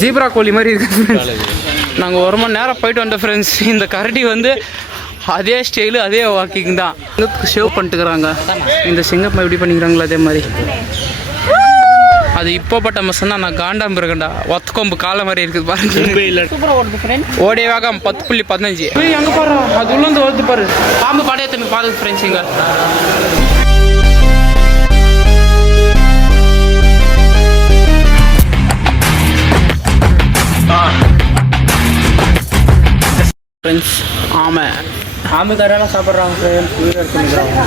Zebra கோழி மாதிரி இருக்குது. நாங்கள் ஒரு மணி நேரம் போயிட்டு வந்தோம் ஃப்ரெண்ட்ஸ். இந்த கரடி வந்து அதே ஸ்டைலு அதே வாக்கிங் தான். ஷேவ் பண்ணிட்டுக்கிறாங்க. இந்த சிங்கம் எப்படி பண்ணிக்கிறாங்களோ அதே மாதிரி. அது இப்போப்பட்ட மசம் தான். நான் காண்டாம இருக்கேன்டா. ஒத்தக்கொம்பு காலை மாதிரி இருக்குது பாருங்க. ஓடே வேகம் 10.15. எங்கே பாரு, அது உள்ளே வருது பாரு. பாம்பு படையத்துக்கு பாருங்க ஃப்ரெண்ட்ஸ். இங்கே ஃப்ரெண்ட்ஸ் ஆமை கரெல்லாம் சாப்பிட்றாங்க ஃப்ரெண்ட்ஸ். உயிரை பண்ணிக்கிறாங்க.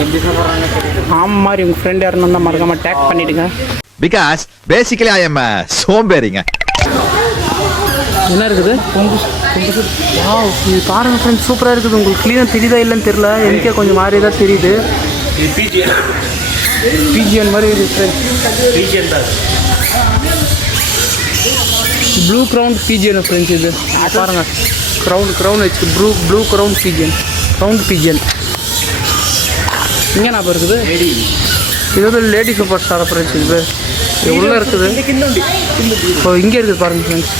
எப்படி சாப்பிட்றாங்க ஆமை மாதிரி. உங்கள் ஃப்ரெண்ட் யாருன்னு தான் மறக்காமல் டேக் பண்ணிவிடுங்க. பிகாஸ் பேசிக்கலி ஐ எம் சோம்பேறிங்க. என்ன இருக்குது இது பாருங்க ஃப்ரெண்ட்ஸ். சூப்பராக இருக்குது. உங்களுக்கு க்ளீனாக தெரியுதா இல்லைன்னு தெரில. எனக்கே கொஞ்சம் மாதிரி தான் தெரியுது. பிஜிஎன் மாதிரி இருக்குது ஃப்ரெண்ட்ஸ். ப்ளூ க்ரௌண்ட் பிஜிஎன் ஃப்ரெண்ட்ஸ். இது பாருங்கள். க்ரௌண்ட் வச்சு ப்ளூ க்ரௌண்ட் பிஜிஎன். இங்கே நான் இருக்குது. இது வந்து லேடி சூப்பர் ஸ்டார் ஃப்ரெண்ட்ஸ். இது உள்ளே இருக்குது. இப்போ இங்கே இருக்குது பாருங்கள் ஃப்ரெண்ட்ஸ்.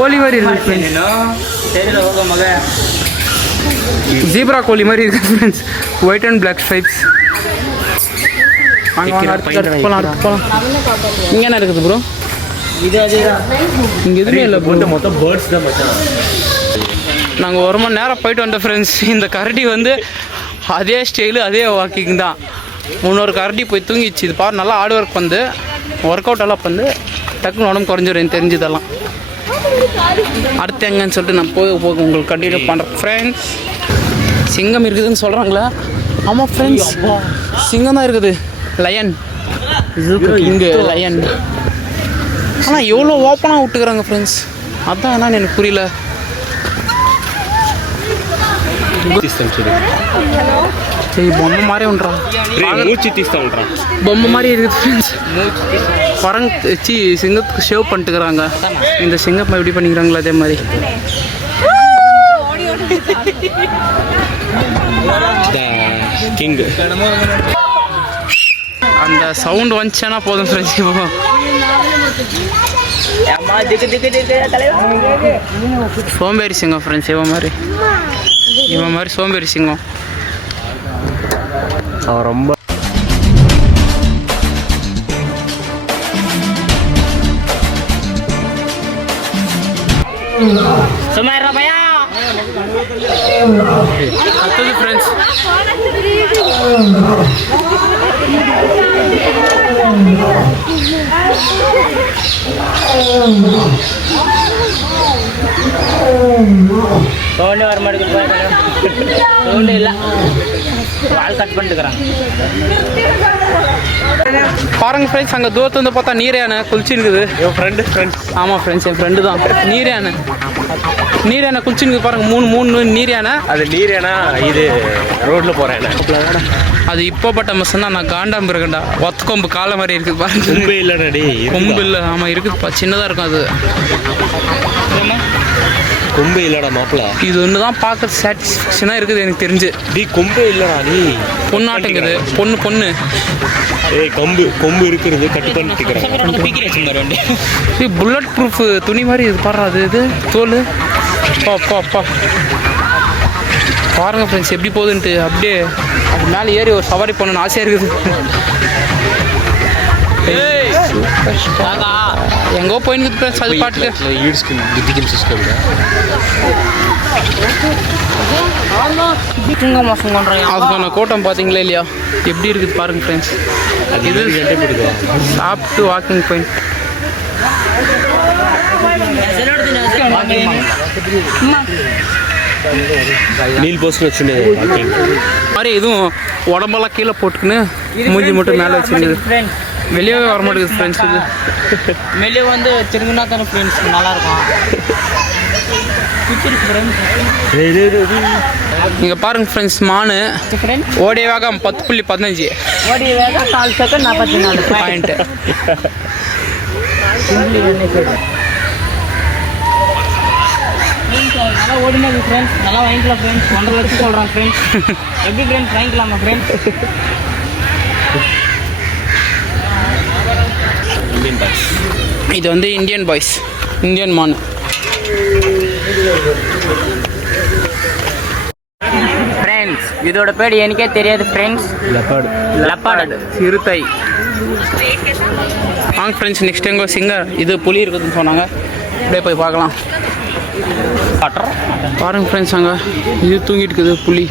கோழி மாதிரி இருக்குது ஃப்ரெண்ட்ஸ். ஜீப்ரா கோழி மாதிரி இருக்குது friends. White and black stripes. போகலாம். இங்கே என்ன இருக்குது ப்ரோ? இங்கே எதுவுமே இல்லை ப்ரோ. மொத்தம் பேர்ட்ஸ் தான் மச்சான். நாங்கள் ஒரு மணி நேரம் போயிட்டு வந்தோம் ஃப்ரெண்ட்ஸ். இந்த கரடி வந்து அதே ஸ்டைலு அதே வாக்கிங் தான். முன்னொரு கரடி போய் தூங்கிச்சு. இது பாரு நல்லா ஹார்ட் ஒர்க் வந்து ஒர்க் அவுட் எல்லாம் வந்து டக்குன்னு உடம்பு குறைஞ்சிடும் தெரிஞ்சதெல்லாம். அடுத்து எங்கன்னு சொல்லிட்டு நான் போக உங்களுக்கு கண்டினியூ பண்ணுறேன் ஃப்ரெண்ட்ஸ். சிங்கம் இருக்குதுன்னு சொல்கிறாங்களே. ஆமாம் ஃப்ரெண்ட்ஸ், சிங்கம் தான் இருக்குது. லயன் இங்கே லயன். ஆனால் எவ்வளோ ஓப்பனாக விட்டுக்கிறாங்க ஃப்ரெண்ட்ஸ். அதுதான் என்னன்னு எனக்கு புரியல. பொம்மை மாதிரி ஒன்றான். பொம்மை மாதிரி இருக்குது ஃப்ரெண்ட்ஸ். வச்சு சிங்கத்துக்கு ஷேவ் பண்ணிட்டுக்கிறாங்க. இந்த சிங்கம் எப்படி பண்ணிக்கிறாங்களோ அதே மாதிரி. அந்த சவுண்ட் வந்துச்சுன்னா போதும் ஃப்ரெண்ட்ஸ். இப்போ சோம்பேறி சிங்கம் ஃப்ரெண்ட்ஸ். இவன் மாதிரி சோம்பேறி சிங்கம். அவன் ரொம்ப அடுத்தது ஃப்ரெண்ட்ஸ் சவுண்டே வர மாட்டேங்குது. சவுண்டே இல்லை. வால் கட் பண்ணிட்டுக்கிறாங்க பாருங்க ஃப்ரெண்ட்ஸ். அங்கே தூரத்து வந்து பார்த்தா நீர் யானை குளிச்சு இருக்குது. என் ஃப்ரெண்ட்ஸ். ஆமாம் ஃப்ரெண்ட்ஸ், என் ஃப்ரெண்டு தான். நீர் யானை குளிச்சு இருக்குது பாருங்க. மூணு நீர் யானை. அது நீர் யானை. இது ரோட்டில் போகிறேன். அது இப்போப்பட்ட மசம் தான். நான் காண்டாம இருக்கேன்டா. ஒத்தக்கொம்பு காலை மாதிரி இருக்குது பாருங்க. கொம்பு இல்லைடாடி. கொம்பு இல்லை. ஆமாம் இருக்குது. சின்னதாக இருக்கும் அது. கொம்பு இல்லடா மாப்பிள்ள. இது ஒன்று தான் பார்க்க சாட்டிஸ்ஃபேக்ஷனாக இருக்குது எனக்கு தெரிஞ்சு. கொம்பே இல்லடா. பொண்ணாட்டங்குது. பொண்ணு கொம்பு இருக்கிறது கட் பண்ணிட்டு. புல்லட் ப்ரூஃப் துணி மாதிரி இது பாடுறாது. இது தோல். அப்பா பாருங்க ஃப்ரெண்ட்ஸ் எப்படி போகுதுன்ட்டு. அப்படியே அது மேலே ஏறி ஒரு சவாரி போகணுன்னு ஆசையாக இருக்குது. எங்கோ போயின்னு ஃப்ரெண்ட்ஸ். அது பாட்டுக்கு அதுக்கான கூட்டம் பார்த்தீங்களா இல்லையா? எப்படி இருக்குது பாருங்க ஃப்ரெண்ட்ஸ். இது சாப்பிட்டு வாக்கிங் பாயிண்ட். நீல் போஸ்ட் வச்சுன்னு மாதிரி எதுவும் உடம்பெல்லாம் கீழே போட்டுக்குன்னு மூஞ்சி மட்டும் மேலே வச்சுருக்குது. வெளியே வர மாட்டேங்குது ஃப்ரெண்ட்ஸ். இது வெளியே வந்து திரும்பினா தானே ஃப்ரெண்ட்ஸ் நல்லாயிருக்கும். நீங்கள் பாருங்கள் ஃப்ரெண்ட்ஸ். மானு ஓடிய வேகம் 10.15. ஓடிய வேகம் 4 செகண்ட் 44 பாயிண்ட். நல்லா ஓடினது ஃப்ரெண்ட்ஸ். நல்லா வாங்கிக்கலாம் ஃப்ரெண்ட்ஸ். 1.5 லட்சம் சொல்கிறான் ஃப்ரெண்ட்ஸ். எப்படி ஃப்ரெண்ட்ஸ் வாங்கிக்கலாமா ஃப்ரெண்ட்ஸ்? இது வந்து இந்தியன் பாய்ஸ், இந்தியன் மான். ஃப்ரெண்ட்ஸ் இதோட பேர் எனக்கே தெரியாது ஃப்ரெண்ட்ஸ். லெப்பார்டு சிறுத்தை. வாங்க ஃப்ரெண்ட்ஸ், நெக்ஸ்ட் எங்கே சிங்கர் இது புலி இருக்குதுன்னு சொன்னாங்க, அப்படியே போய் பார்க்கலாம். பாருங்க ஃப்ரெண்ட்ஸ், அங்கே இது தூங்கிட்டு இருக்குது புலி.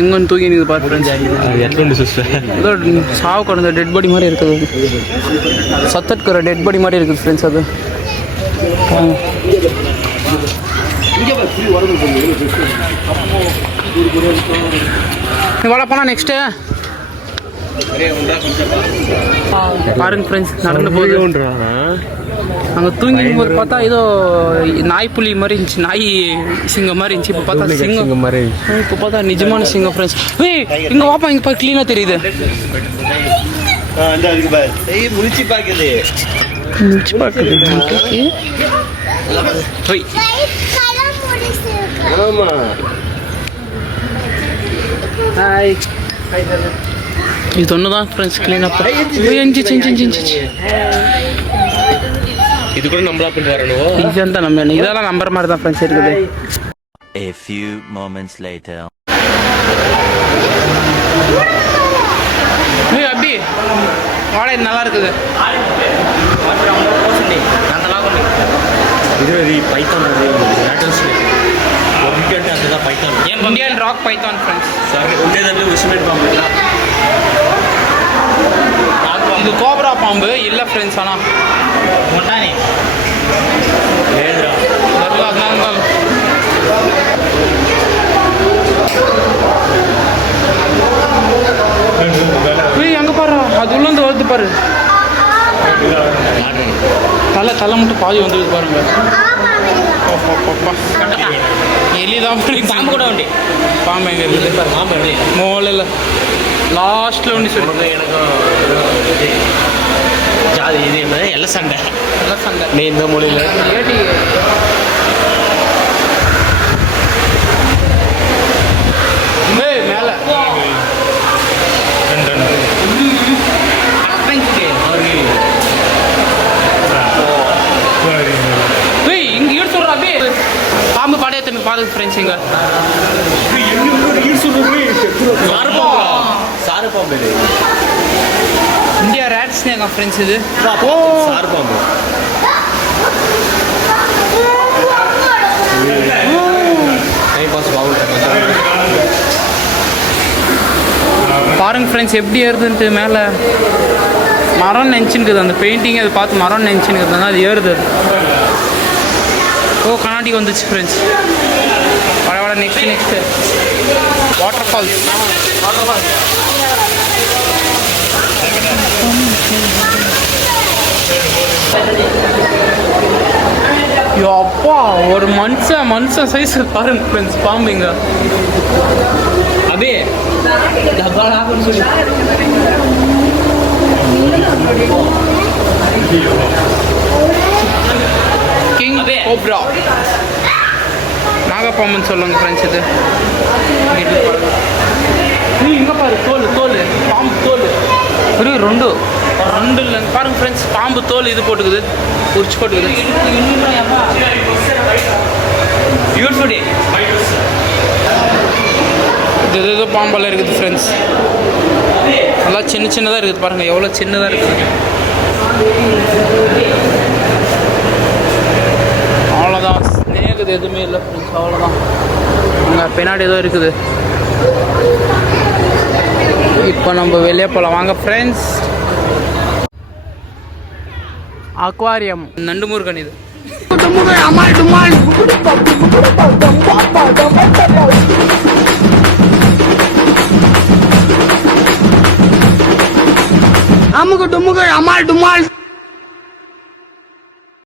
இங்கே தூங்கி இருக்குது பாரு ஃப்ரெண்ட்ஸ். ஏதோ சாவு கடந்த டெட் பாடி மாதிரி இருக்குது, சத்தட்கிற டெட் பாடி மாதிரி இருக்குது ஃப்ரெண்ட்ஸ். அது இவ்வளோ போனால் நெக்ஸ்ட்டு பாருங்க ஃப்ரெண்ட்ஸ், நடந்து போகுது. அங்கே தூங்கிடும் போது பார்த்தா ஏதோ நாய் புலி மாதிரி இருந்துச்சு, நாய் சிங்கம் மாதிரி இருந்துச்சு. இப்போ பார்த்தா சிங்கம் மாதிரி, இப்போ பார்த்தா நிஜமான சிங்கம் ஃப்ரெண்ட்ஸ். ஏய் இங்கே வாப்பா, இங்கே பார்த்து க்ளீனாக தெரியுது. முடிச்சு பார்க்குது. ஆமா இது ஒன்று தான் ஃப்ரெண்ட்ஸ் க்ளீனாக இது கூட நம்மளா பண்ணி வரணும். இதுதான் நம்ம இதெல்லாம் நம்புற மாதிரி தான் ஃப்ரெண்ட்ஸ் இருக்குது. A few moments later. ஏய் அபி, வாழை நல்லா இருக்குது. இது பைத்தான் அதுதான் python. Indian rock python friends. Sorry உண்டேதான் உஷ்மெட் பாம்பு. இது கோப்ரா பாம்பு இல்லை ஃப்ரெண்ட்ஸ். ஆனால் மொட்டானி லேதுரா அதனால அங்கே பாரு, அது உள்ள இருந்து வருது பாரு. தலை மட்டும் பாதி வந்துருக்கு பாருங்க. எலிதான் பாம்பு கூட உண்டு. பாம்பு எங்கே இருக்குது? பாம்பு மோலில் லாஸ்ட்டில் ஒன்று சொல்லி எனக்கும் ஜாதி இது எல்லாம் சண்டை சண்டை. நீ இந்த மொழியில் ஏடி மேலே இங்கே ஈடு சொல்கிறா அப்படியே பாம்பு படையத்துக்கு பாதுக்கு ஃப்ரெண்ட்ஸ். இங்கே சாரு பாம்பு இது இந்தியா ரேட் ஸ்னேக்கா ஃப்ரெண்ட்ஸ். இது சாரு பாம்பு. பாருங்க ஃப்ரெண்ட்ஸ் எப்படி ஏறுதுன்ட்டு. மேலே மரம் நினச்சின்னுக்குது, அந்த பெயிண்டிங் அதை பார்த்து மரம் நினச்சின்னுக்குதுங்க, அது ஏறுது. ஓ கண்ணாடி வந்துச்சு ஃப்ரெண்ட்ஸ். பரவாயில்ல. Next water falls. அப்பா ஒரு மனுஷன் சைஸ் பாருங்க ஃப்ரெண்ட்ஸ் பாம்புங்க. அப்படியே கிங் கோப்ரா நாகப்பாம்புன்னு சொல்லுவாங்க ஃப்ரெண்ட்ஸ். இது இங்கே பாரு, தோல் பாம்பு தோல் ஒரு ரெண்டு இல்லை பாருங்க ஃப்ரெண்ட்ஸ். பாம்பு தோல் இது போட்டுக்குது, உரிச்சு போட்டுக்குது. இது ஏதோ பாம்பெல்லாம் இருக்குது ஃப்ரெண்ட்ஸ். நல்லா சின்னதாக இருக்குது பாருங்கள், எவ்வளோ சின்னதாக இருக்குது. அவ்வளோதான், ஸ்னேக் எதுவுமே இல்லை ஃப்ரெண்ட்ஸ், அவ்வளோதான். அங்கே பின்னாடி ஏதோ இருக்குது. இப்போ நம்ம வெளியே போகலாம் வாங்க ஃப்ரெண்ட்ஸ். அக்வாரியம் நண்டு முருகன் இது. அமுகு டுமுகு அமால் டுமால்.